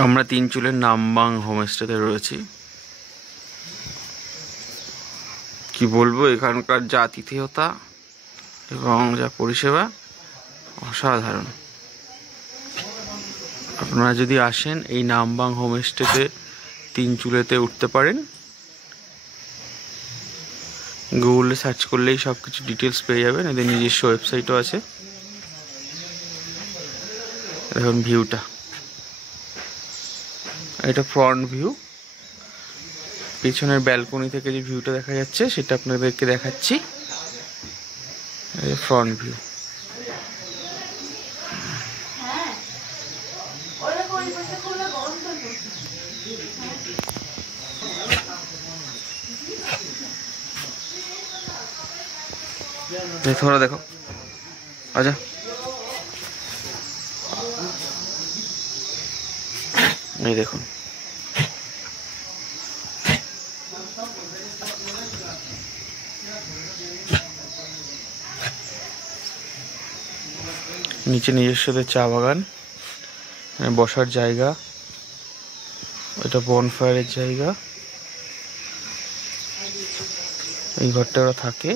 আমরা তিনচুলের নামবাং হোমস্টেতে রয়েছি। কি বলবো, এখানকার যা আতিথেয়তা এবং যা পরিষেবা অসাধারণ। আপনারা যদি আসেন এই নামবাং হোমস্টেতে তিনচুলেতে উঠতে পারেন। গুগলে সার্চ করলেই সব কিছু ডিটেলস পেয়ে যাবেন। এদের নিজস্ব ওয়েবসাইটও আছে। দেখুন ভিউটা, এটা ফ্রন্ট ভিউ। পেছনের ব্যালকনি থেকে যে ভিউটা দেখা যাচ্ছে সেটা আপনাদেরকে দেখাচ্ছি। Front view. थोड़ा देखो, आजा। ये देखो, नीचे নিজস্ব চা বাগান, বসার জায়গা, এটা বনফায়ারের জায়গা। এই ঘরটা ওরা থাকে।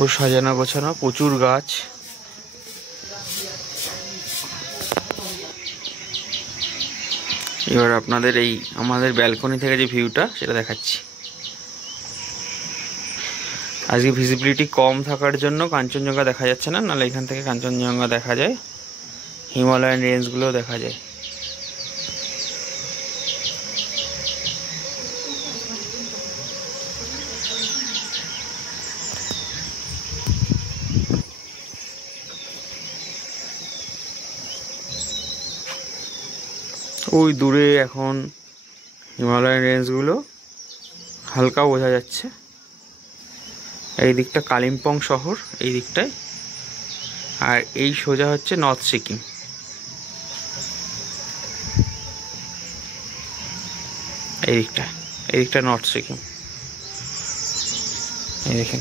ও সাজানো গোছানো, প্রচুর গাছ। এবার আপনাদের এই আমাদের ব্যালকনি থেকে যে ভিউটা সেটা দেখাচ্ছি। আজকে ভিজিবিলিটি কম থাকার জন্য কাঞ্চনজঙ্ঘা দেখা যাচ্ছে না, নাহলে এখান থেকে কাঞ্চনজঙ্ঘা দেখা যায়, হিমালয়ান রেঞ্জগুলোও দেখা যায়। ওই দূরে এখন হিমালয়ান রেঞ্জগুলো হালকা বোঝা যাচ্ছে। এই দিকটা কালিম্পং শহর, এই দিকটায়। আর এই সোজা হচ্ছে নর্থ সিকিম। এই দিকটা নর্থ সিকিম। এই দেখেন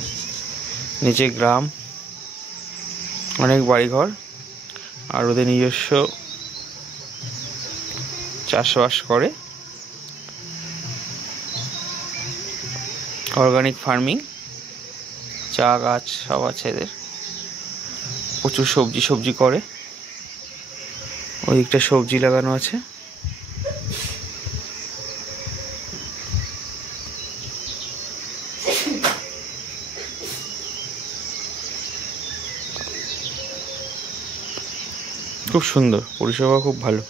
নিচে গ্রাম, অনেক বাড়িঘর, আর ওদের নিজস্ব চাষবাস করে, অর্গানিক ফার্মিং, চা গাছ সব আছে এদের। প্রচুর সবজি করে। ওই দিকটা সবজি লাগানো আছে। খুব সুন্দর, পরিষেবা খুব ভালো।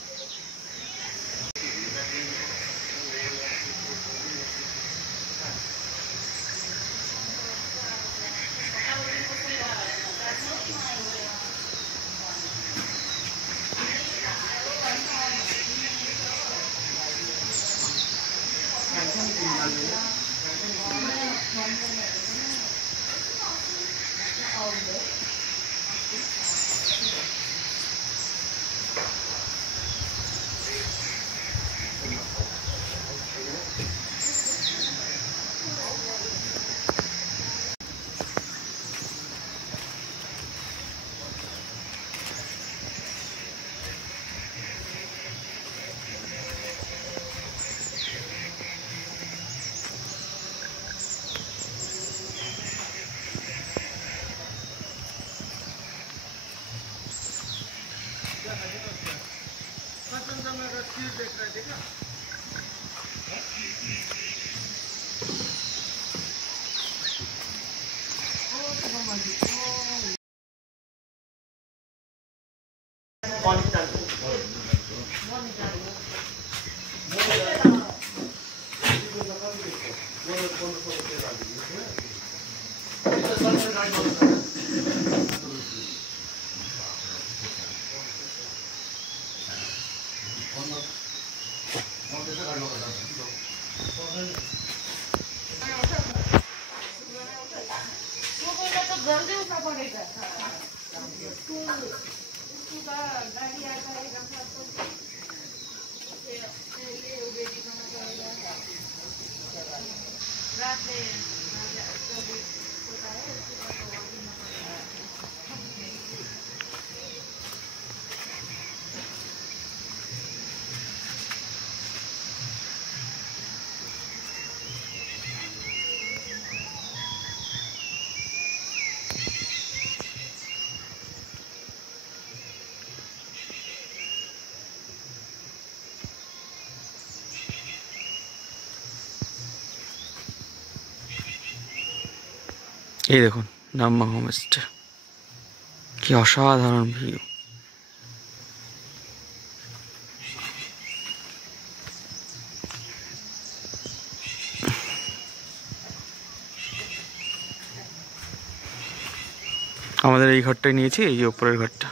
रात में এই দেখুন নামবাং হোমস্টে, কি অসাধারণ ভিউ। আমাদের এই ঘরটাই নিয়েছি, এই যে উপরের ঘরটা।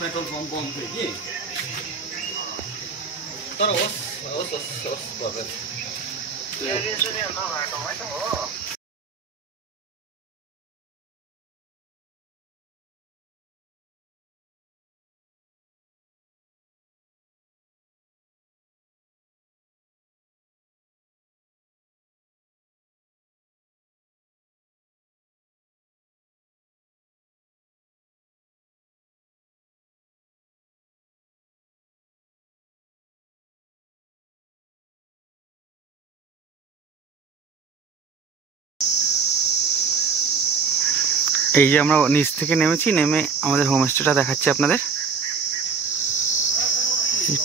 पेट्रोल पम्प बन्द थियो कि तर होस् होस् होस् होस् भएर এই যে আমরা নিচ থেকে নেমেছি, নেমে আমাদের হোমস্টেটা দেখাচ্ছি আপনাদের।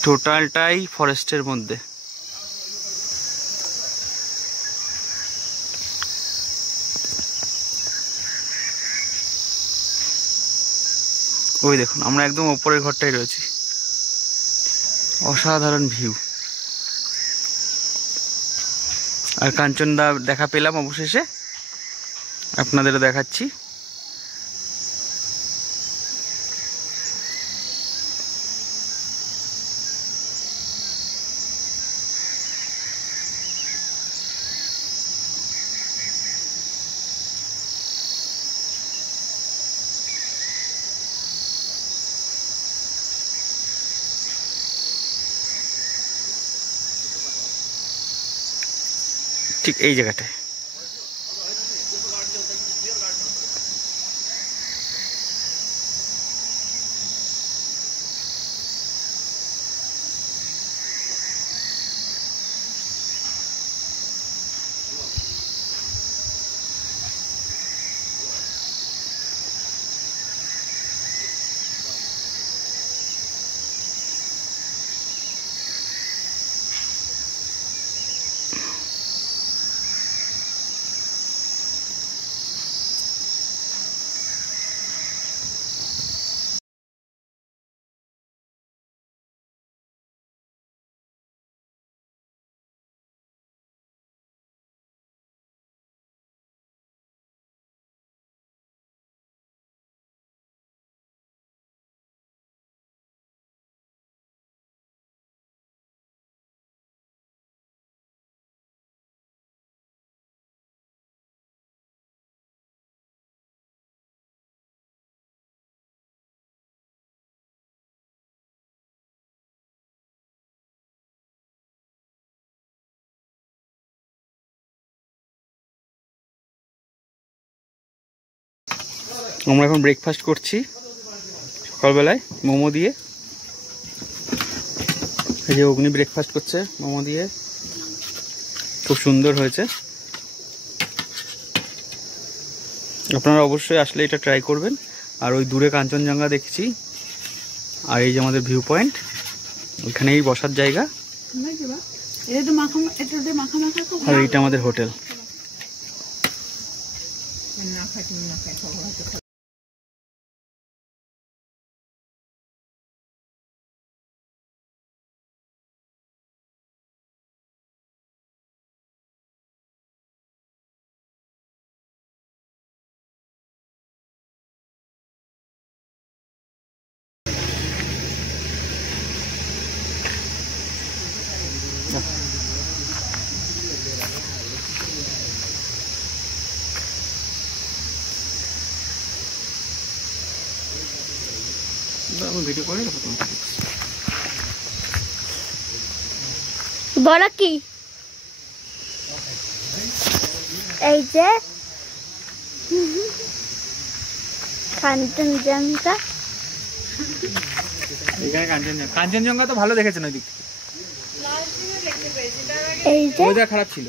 টোটালটাই ফরেস্টের মধ্যে। ওই দেখুন আমরা একদম ওপরের ঘরটাই রয়েছি। অসাধারণ ভিউ। আর কাঞ্চনদা দেখা পেলাম অবশেষে, আপনাদেরও দেখাচ্ছি। ঠিক এই জায়গাটায়। আমরা এখন ব্রেকফাস্ট করছি সকালবেলায় মোমো দিয়ে। এই যে অগ্নি ব্রেকফাস্ট করছে মোমো দিয়ে, খুব সুন্দর হয়েছে। আপনারা অবশ্যই আসলে এটা ট্রাই করবেন। আর ওই দূরে কাঞ্চনজঙ্ঘা দেখছি, আর এই যে আমাদের ভিউ পয়েন্ট, ওইখানেই বসার জায়গা। আর এইটা আমাদের হোটেল। ভিডিও করে বলো কি এই যে কাঞ্চনজঙ্ঘা, এখানে কাঞ্চনজঙ্ঘা তো ভালো দেখেছেন ওই দিক থেকে। এই যে ওয়েদার খারাপ ছিল।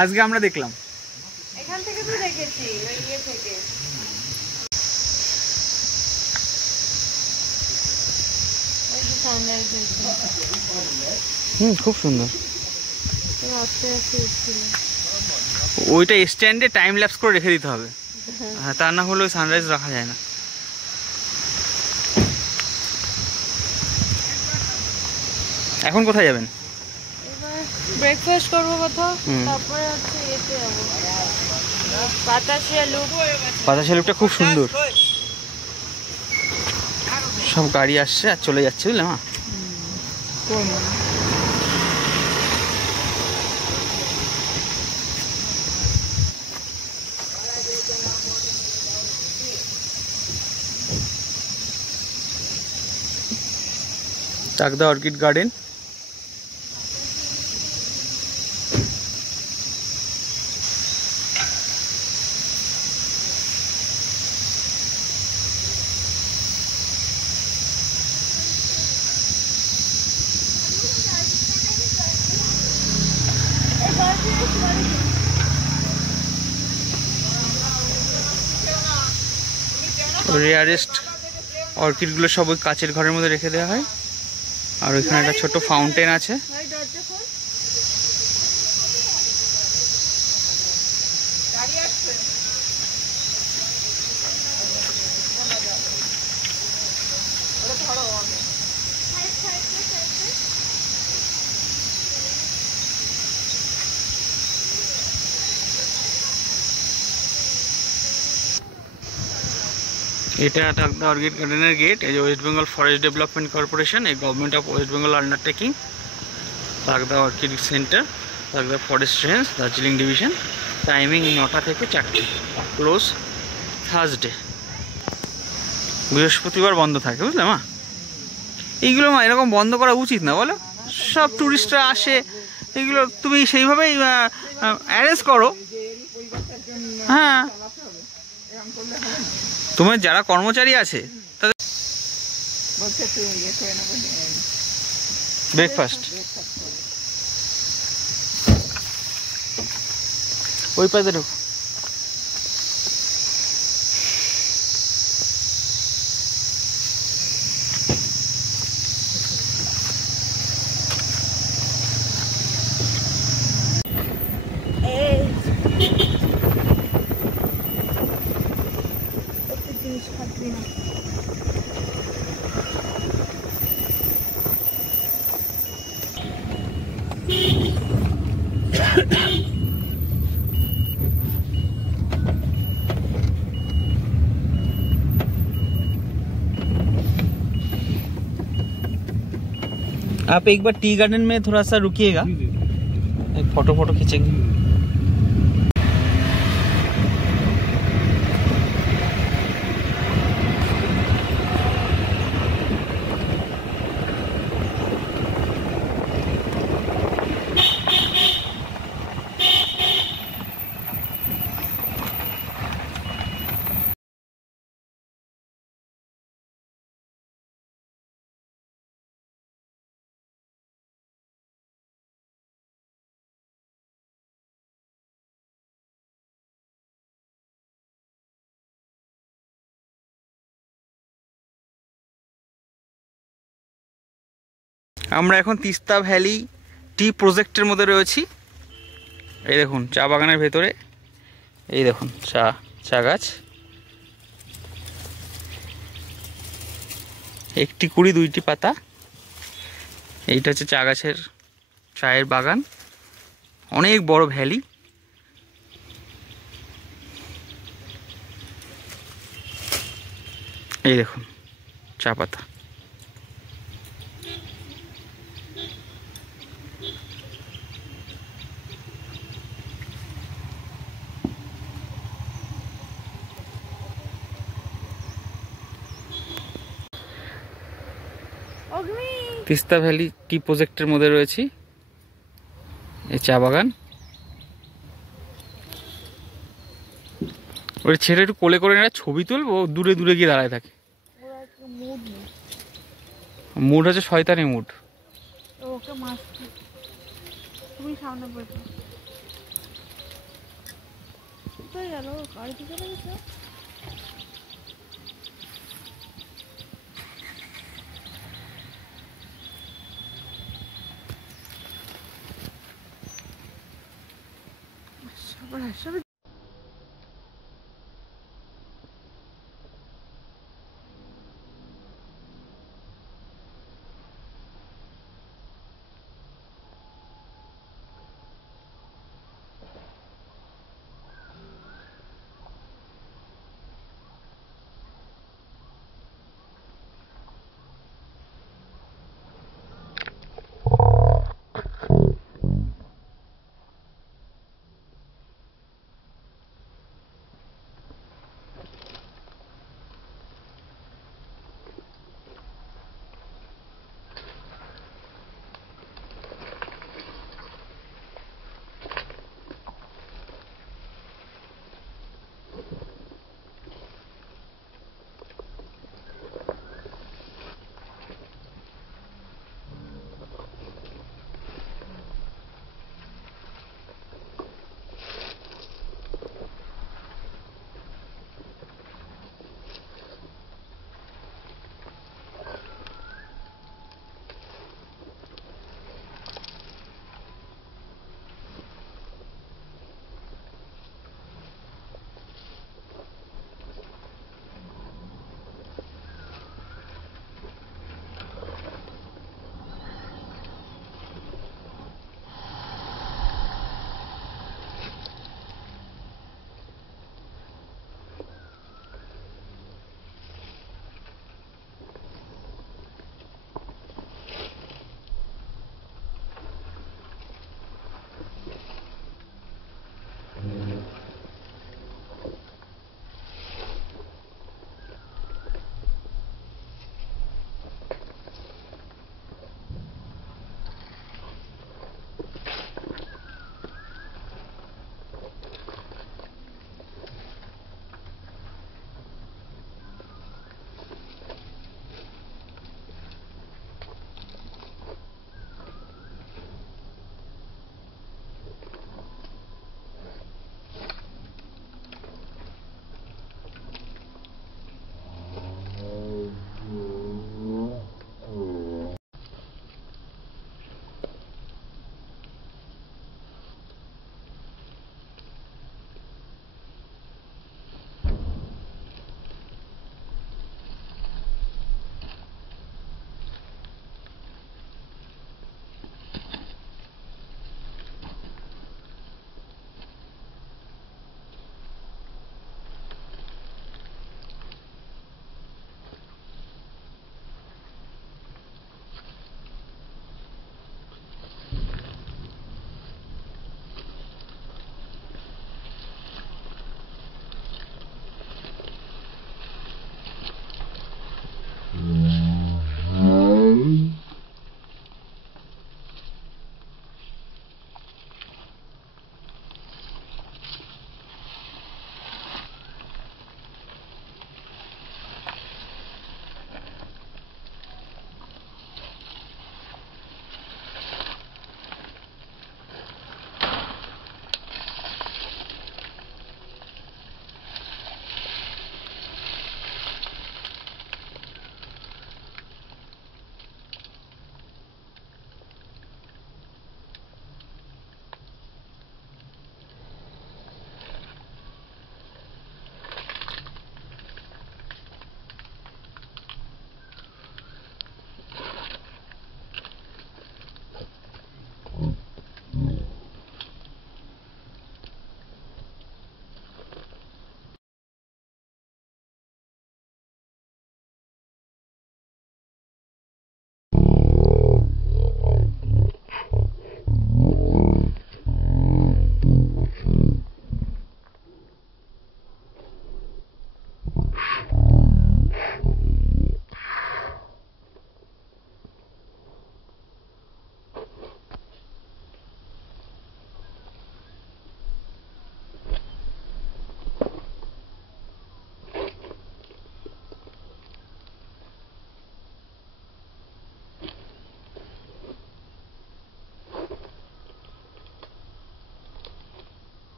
আজকে আমরা দেখলাম এখান থেকে তো দেখেছি ওই ইয়ে থেকে। খুব সুন্দর। ওইটা স্ট্যান্ডে টাইম ল্যাপস করে রেখে দিতে হবে, হ্যাঁ, তা না হলে সানরাইজ রাখা যায় না। এখন কোথায় যাবেন? ব্রেকফাস্ট করবো কোথাও, তারপরে হচ্ছে ইয়েতে যাবো বাতাসিয়া লুপ। বাতাসিয়া লুপটা খুব সুন্দর, সব গাড়ি আসছে আর চলে যাচ্ছে, বুঝলে মা। Chakdah orchid garden. রেয়ারেস্ট অর্কিডগুলো সব ওই কাচের ঘরের মধ্যে রেখে দেওয়া হয়। আর ওইখানে একটা ছোট ফাউন্টেন আছে। এটা চাকদা অর্কিড গার্ডেনের গেট। এই যে West Bengal forest development corporation, এই government of West Bengal undertaking, Chakda orchid centre, Chakda forest range, Darjeeling division. Timing 9টা থেকে 4টে, ক্লোজ থার্সডে। বৃহস্পতিবার বন্ধ থাকে, বুঝলে মা। এইগুলো মা এরকম বন্ধ করা উচিত না, বলো? সব ট্যুরিস্টরা আসে, এগুলো তুমি সেইভাবেই অ্যারেঞ্জ করো। হ্যাঁ, তোমার যারা কর্মচারী আছে তাদের ব্রেকফাস্ট ওই পাশে ঢুক। आप एक बार टी गार्डन में थोड़ा सा रुकिएगा, एक फोटो खींचेंगे। আমরা এখন তিস্তা ভ্যালি টি প্রজেক্টের মধ্যে রয়েছি। এই দেখুন চা বাগানের ভেতরে, এই দেখুন চা গাছ, 1টি কুড়ি 2টি পাতা। এইটা হচ্ছে চা গাছের চায়ের বাগান, অনেক বড় ভ্যালি। এই দেখুন চা পাতা। অগ্নি তিস্তা ভ্যালি টি প্রজেক্টের মধ্যে রয়েছি, এই চা বাগান। ওই ছেলে একটু কোলে করে না ছবি তুলবো, ও দূরে দূরে গিয়ে দাঁড়ায় থাকে। ওরা একটু মুড নেই, মুড হচ্ছে শয়তানি মুড। ওকে মাছ তুমি সামনে বসো। কোথায় গেল? গাড়িতে চলে গেছে। সবাই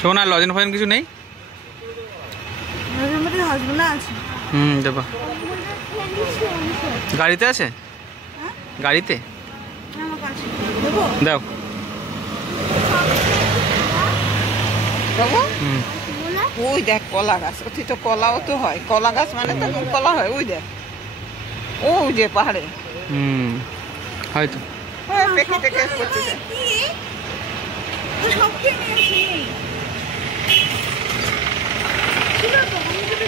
শোন, আর লজেন ফজেন কিছু নেই? এর মধ্যে হাসবেন্ড আছে। দেবা। গাড়িতে আছে? গাড়িতে আমার কাছে দেবো। দাও। ওই দেখ কলা গাছ, ওটি তো কলাও তো হয়, কলা গাছ মানে তো কলা হয়। ওই দেখ, ওই যে পাহাড়ে হয়তো পেকে টেকে করছে।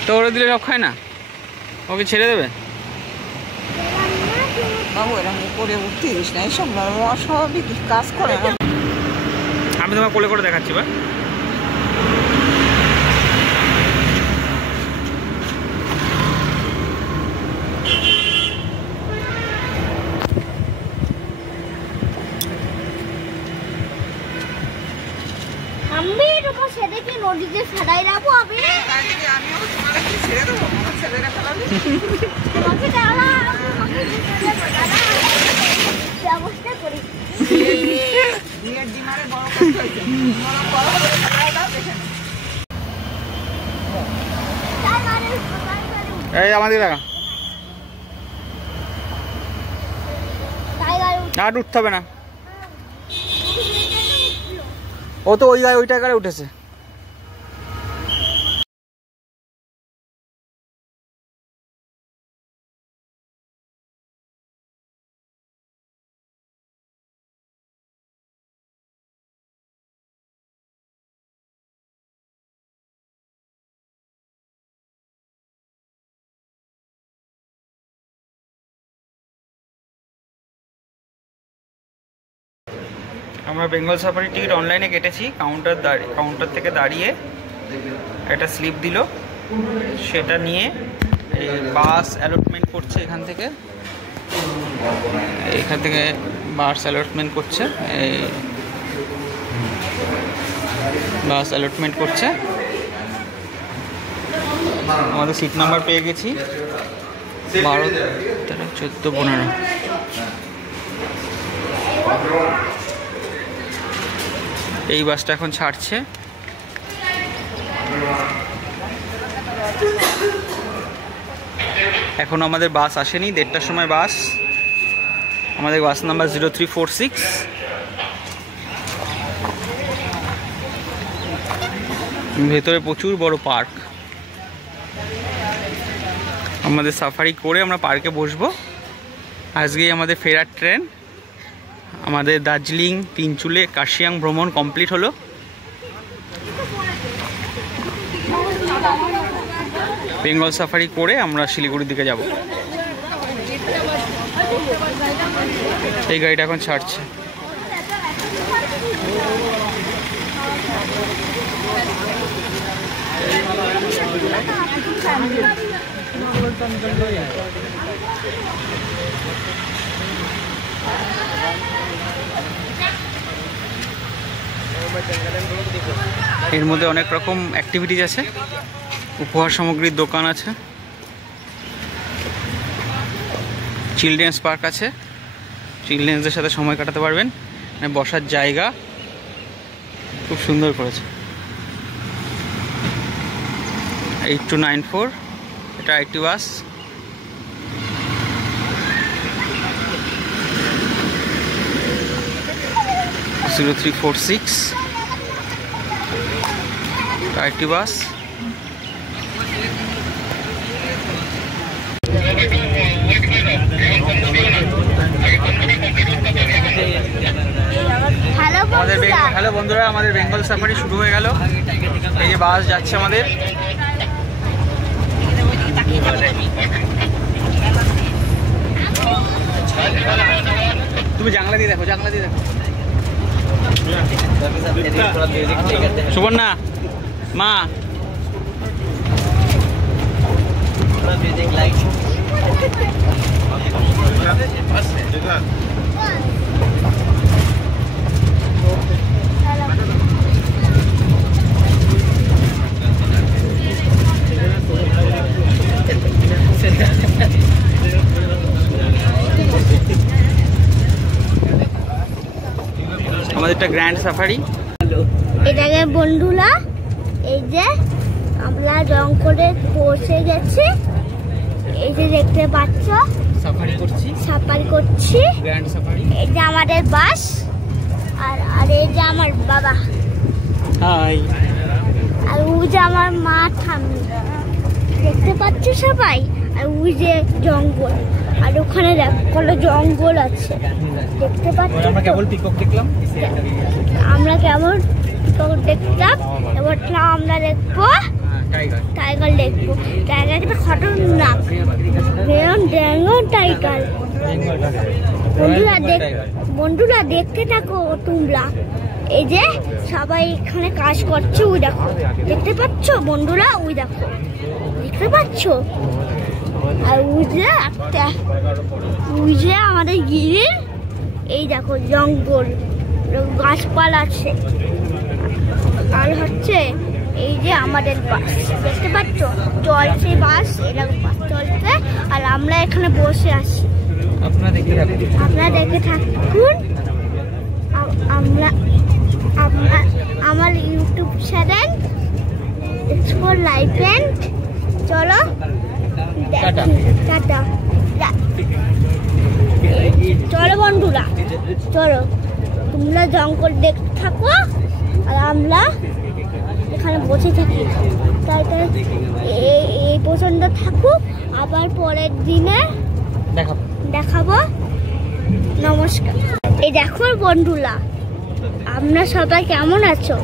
তো ওরা দিলে সব খায় না, ওকে ছেড়ে দেবে? বাবু এরকম করে উঠতিস না, এইসব অস্বাভাবিক কাজ করে না। আমি তোমার কোলে করে দেখাচ্ছি বা। আমি এরকম সেটাকে নদীতে ছাড়াই রাখবো। আমি আমিও তোমার ছেড়ে দেবো, আমার ছেলেরা ফেলাবি। তোমাকে ব্যবস্থা করি। ডিমারে বড় কষ্ট হয়েছে, বড় করে ফেলা দাও দেখে। এই আমাদের দেখা আর উঠতে হবে না, ও তো ওই গায়ে ওই টাকারে উঠেছে। আমরা বেঙ্গল সাফারি টিকিট অনলাইনে কেটেছি। কাউন্টার থেকে দাঁড়িয়ে একটা স্লিপ দিল, সেটা নিয়ে এই বাস অ্যালটমেন্ট করছে। এখান থেকে বাস অ্যালটমেন্ট করছে, এই বাস অ্যালটমেন্ট করছে। আমাদের সিট নাম্বার পেয়ে গেছি 12, 13, 14, 15। এই বাসটা এখন ছাড়ছে। এখন আমাদের বাস আসেনি, 1:30টার সময় বাস। আমাদের বাস নাম্বার 0346। ভেতরে প্রচুর বড় পার্ক। আমাদের সাফারি করে আমরা পার্কে বসবো। আজকেই আমাদের ফেরার ট্রেন। আমাদের দার্জিলিং, তিনচুলে, কার্শিয়াং ভ্রমণ কমপ্লিট হলো। বেঙ্গল সাফারি করে আমরা শিলিগুড়ির দিকে যাব। এই গাড়িটা এখন ছাড়ছে। এর মধ্যে অনেক রকম অ্যাক্টিভিটিজ আছে, উপহার সামগ্রীর দোকান আছে, চিলড্রেন্স পার্ক আছে, চিলড্রেন্সদের সাথে সময় কাটাতে পারবেন, বসার জায়গা খুব সুন্দর করেছে। 8294 এটা একটি বাস। (0346) একটি বাস। হ্যালো বন্ধুরা, আমাদের বেঙ্গল সাফারি শুরু হয়ে গেল। এই যে বাস যাচ্ছে আমাদের। তুমি জানলা দিয়ে দেখো, জানলা দিয়ে দেখো। সুবর্ণা মা, আমাদের একটা গ্র্যান্ড সাফারি। এটাকে বন্ধুরা এই যে আমরা জঙ্গলে পৌঁছে গেছি। এই যে দেখতে পাচ্ছ সাফারি করছি। এই যে আমাদের বাস, আর এই যে আমার বাবা, আর ওই যে আমার মা ঠাম্মি, দেখতে পাচ্ছ সবাই। আর ওই যে জঙ্গল, আর ওখানে কত জঙ্গল আছে দেখতে পাচ্ছ। আমরা কেবল পিকক দেখলাম, এবার আমরা দেখবো টাইগার দেখবো। টাইগারটা খতরনাক, টাইগার। বন্ধুরা দেখতে থাকো তোমরা। এই যে সবাই এখানে কাজ করছে, ওই দেখো দেখতে পাচ্ছ বন্ধুরা, ওই দেখো দেখতে পাচ্ছ। আর ওই যে আমাদের গিরির এই দেখো জঙ্গল, গাছপালা আছে। আর হচ্ছে এই যে আমাদের বাস দেখতে পাচ্ছ, চলছে বাস, এরকম বাস চলছে। আর আমরা এখানে বসে আছি, আপনারা দেখে থাকুন। আমার YouTube channel explore life end. চলো টাটা। চলো বন্ধুরা, চলো তোমরা জঙ্গল দেখতে থাকো, আর আমরা এখানে বসে থাকি। তাই এই পছন্দ থাকুক, আবার পরের দিনে দেখাবো। নমস্কার। এই দেখো বন্ধুরা, আমরা সবাই কেমন আছো?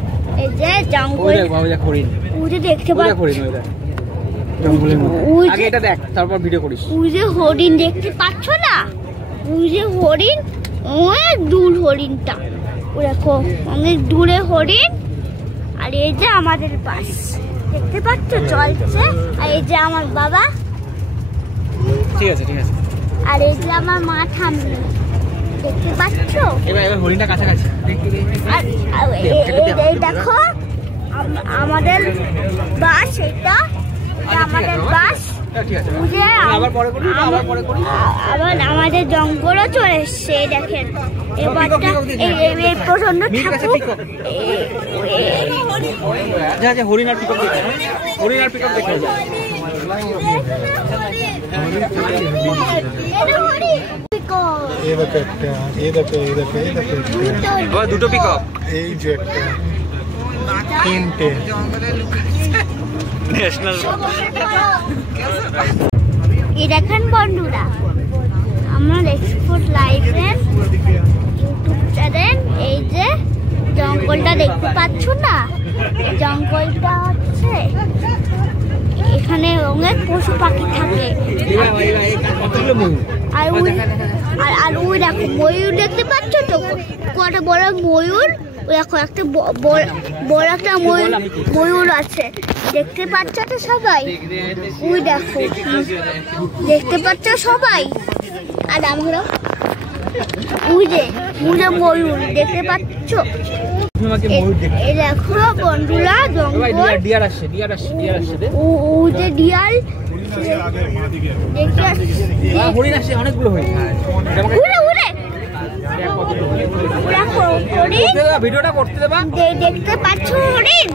এই যে জঙ্গল দেখতে পাচ্ছ, ওই যে হরিণ দেখতে পাচ্ছ না, ওই যে হরিণ, অনেক দূর হরিণটা, ওই দেখো অনেক দূরে হরিণ। আর এই যে আমাদের বাস দেখতে পাচ্ছ চলছে। আর এই যে আমার বাবা, ঠিক আছে। আর এই যে আমার মা ঠাম্মি দেখতে পাচ্ছ। হরিণটা কাছাকাছি। আর এই দেখো আমাদের বাস, এটা আমাদের বাস। আবার আমাদের জঙ্গলও চলে এসছে, দেখেন। এবারটা এই প্রচন্ড ঠাকুর। হরিণ আর পিকক দেখে, হরিণ আর পিকক দেখে দুটো পিকক, এই যে একটা, তিনটে ন্যাশনাল। এই দেখেন বন্ধুরা, আমার এক্সপ্লোর লাইফ এর ইউটিউব চ্যানেল। এই যে জঙ্গলটা দেখতে পাচ্ছ না, জঙ্গলটা হচ্ছে এখানে অনেক পশু পাখি থাকে। আর ওই দেখো ময়ূর দেখতে পাচ্ছ তো, কত বড় ময়ূর। দেখো একটা বড় একটা ময়ূর আছে, দেখতে পাচ্ছ তো সবাই। ওই দেখো দেখতে পাচ্ছ সবাই। আর আমরা ওই যে ময়ূর দেখতে পাচ্ছ। এই দেখো বন্ধুরা জঙ্গল, ওই যে ডিয়াল অনেকগুলো ভিডিওটা করতে দেবা, দেখতে পাচ্ছ হরিণ।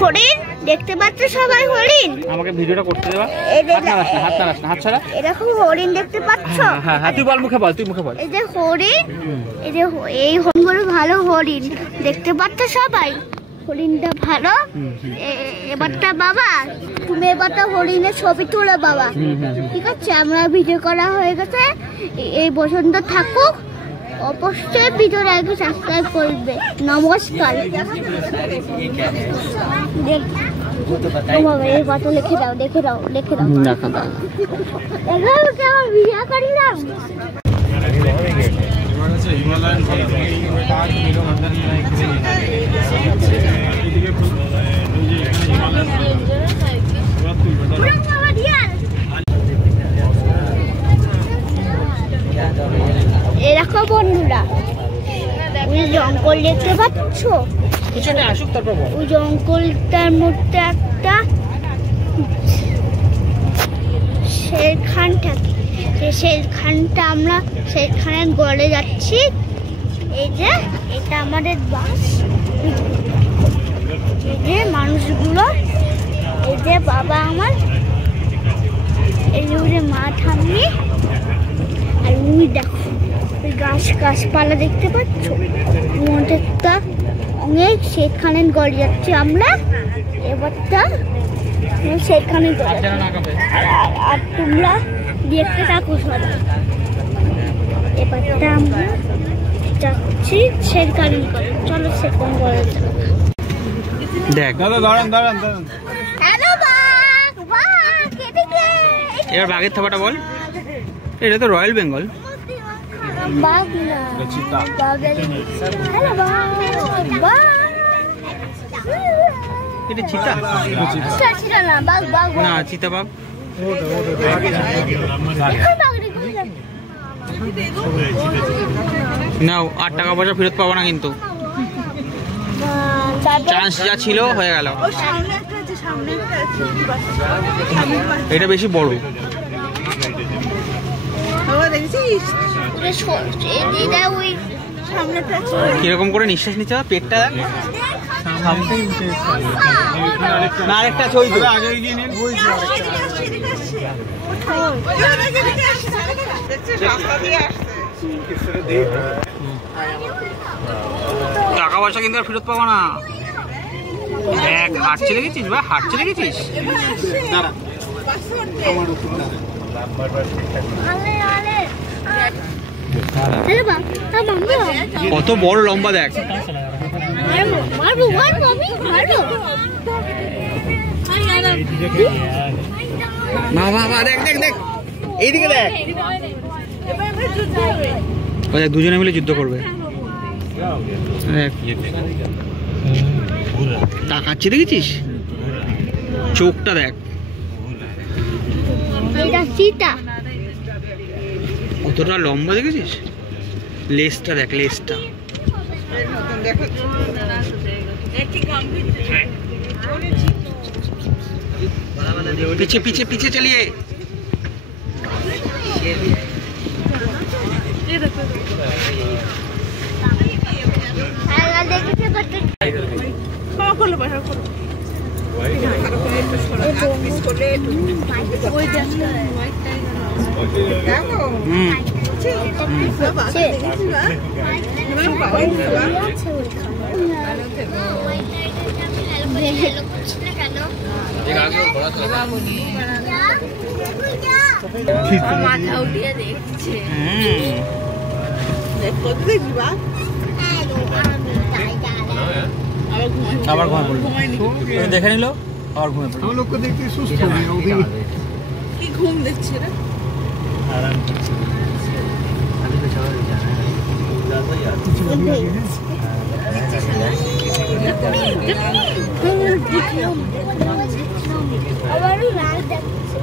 হরিণ দেখতে পাচ্ছ সবাই, হরিণ। আমাকে ভিডিওটা করতে দেবা, হাত ছাড়া। এরকম হরিণ দেখতে পাচ্ছ। হ্যাঁ তুই বল, মুখে বল, তুই মুখে বল। এই যে হরিণ, এই হরিণগুলো ভালো হরিণ দেখতে পাচ্ছ সবাই। হরিণটা ভালো। এবারটা বাবা, তুমি এবারটা হরিণের ছবি তুলো বাবা, ঠিক আছে? আমরা ভিডিও করা হয়ে গেছে। এই পছন্দ থাকুক, অবশ্যই ভিডিওটা আগে সাবস্ক্রাইব করবে। নমস্কার। এই কথা লিখে দাও, দেখে দাও। কেমন ভিডিও করিলাম। এরকম বন্ধুরা, ওই জঙ্গল দেখতে পাচ্ছ, ওই জঙ্গলটার মধ্যে একটা শেরখান থাকে। সেইখানটা আমরা সেইখানে গড়ে যাচ্ছি। এই যে এটা আমাদের বাস, এই যে মানুষগুলো, এই যে বাবা আমার, এই যে মা ঠাম্মি, আর ওই দেখো ওই গাছপালা দেখতে পাচ্ছ, মধ্যেটা অনেক সেখানে গড়ে যাচ্ছি আমরা, এবারটা সেখানে আর তোমরা দেখতে থাকো সবাই। এবারটা আমরা যাচ্ছি সেখানে করে, চলো সেখানে করে দেখ দাদা দাঁড়ান দাঁড়ান দাঁড়ান। হ্যালো বাঘ, বাঘ এদিকে। এবার বাঘের থাবাটা বল। এটা তো রয়্যাল বেঙ্গল। বাঘ না, চিতা। বাঘের হ্যালো বাঘ, বাঘ এটা চিতা চিতা না, বাঘ বাঘ না, চিতা বাঘ। নাও 8 টাকা পয়সা ফেরত পাবো না কিন্তু, চান্স যা ছিল হয়ে গেল। সামনে একটা আছে, সামনে একটা আছে। এটা বেশি বড়। বাবা দেখছিস? দিদা ওই সামনেটা আছে। কিরকম করে নিঃশ্বাস নিচ্ছে, পেটটা দেখ। না আরেকটা আছে ওই তো। আগে এগিয়ে নিন। ওই যে আরেকটা। টাকা পয়সা কিন্তু আর ফেরত পাবো না। দেখ হাঁটছে দেখেছিস ভাই, হাঁটছে দেখেছিস। দাঁড়া আমার উপর দাঁড়ান। কত বড় লম্বা দেখ। বাবা দেখ দেখ দেখ, এইদিকে দেখ। ও দেখ, দুজনে মিলে যুদ্ধ করবে। দেখ তাকাচ্ছে দেখেছিস, চোখটা দেখ। কতটা লম্বা দেখেছিস, লেজটা দেখ, লেজটা। पीछे पीछे पीछे चलिए। মাথা উঠিয়ে দেখছে। আবার ঘুমিয়ে পড়লো, দেখে নিল আবার ঘুমিয়ে পড়লো। हम लोग को देख के सुस्त हो गए वो भी। কি ঘুম দেখছে রে? আবারও রাত দেখছে।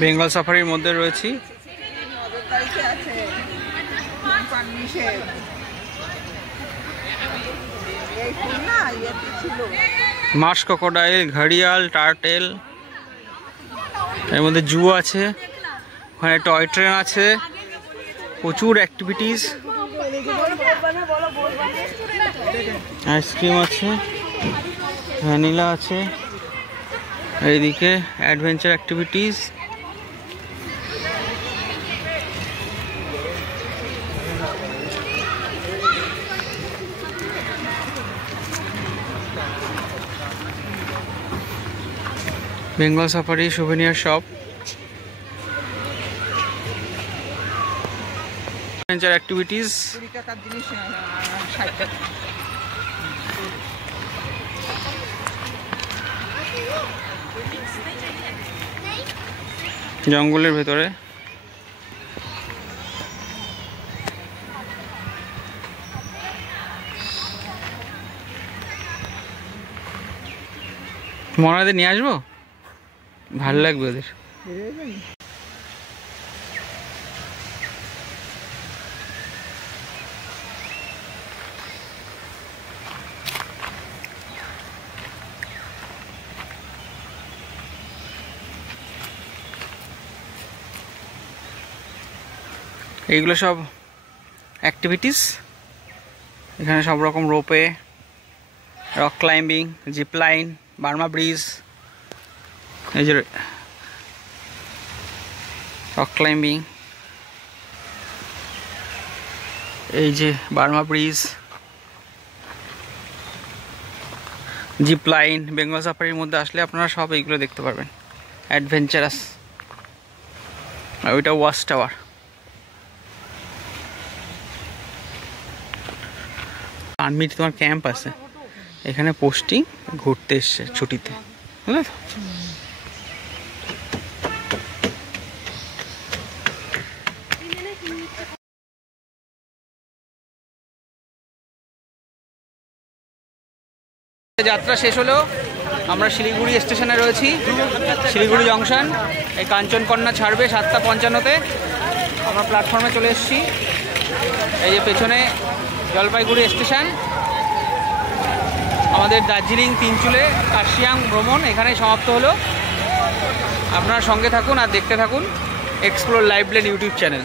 বেঙ্গল সাফারির মধ্যে রয়েছি। মার্শ ক্রোকোডাইল, ঘড়িয়াল, টার্টেল, এর মধ্যে জু আছে, ওখানে টয় ট্রেন আছে, প্রচুর অ্যাক্টিভিটিস, আইসক্রিম আছে, ভ্যানিলা আছে, এইদিকে adventure activities. Bengal safari souvenir shop, adventure activities. 20 টাকার জিনিস 60 টাকা। জঙ্গলের ভেতরে মনাদের নিয়ে আসবো, ভালো লাগবে ওদের। এইগুলো সব অ্যাক্টিভিটিস। এখানে সব রকম রোপে, rock climbing, zip line, Burma bridge, এই যে রক ক্লাইম্বিং, এই যে Burma bridge, zip line. Bengal সাফারির মধ্যে আসলে আপনারা সব এইগুলো দেখতে পারবেন, অ্যাডভেঞ্চারাস। আর ওইটা ওয়াচ টাওয়ার। আর্মির তোমার ক্যাম্প আছে এখানে, পোস্টিং, ঘুরতে এসছে ছুটিতে, বুঝলে তো? যাত্রা শেষ হলো, আমরা শিলিগুড়ি স্টেশনে রয়েছি, শিলিগুড়ি জংশন। এই কাঞ্চনকন্যা ছাড়বে 7:55-তে। আমরা প্ল্যাটফর্মে চলে এসেছি। এই যে পেছনে জলপাইগুড়ি স্টেশন। আমাদের দার্জিলিং তিনচুলে কার্শিয়াং ভ্রমণ এখানেই সমাপ্ত হলো। আপনারা সঙ্গে থাকুন আর দেখতে থাকুন explore live lane YouTube channel.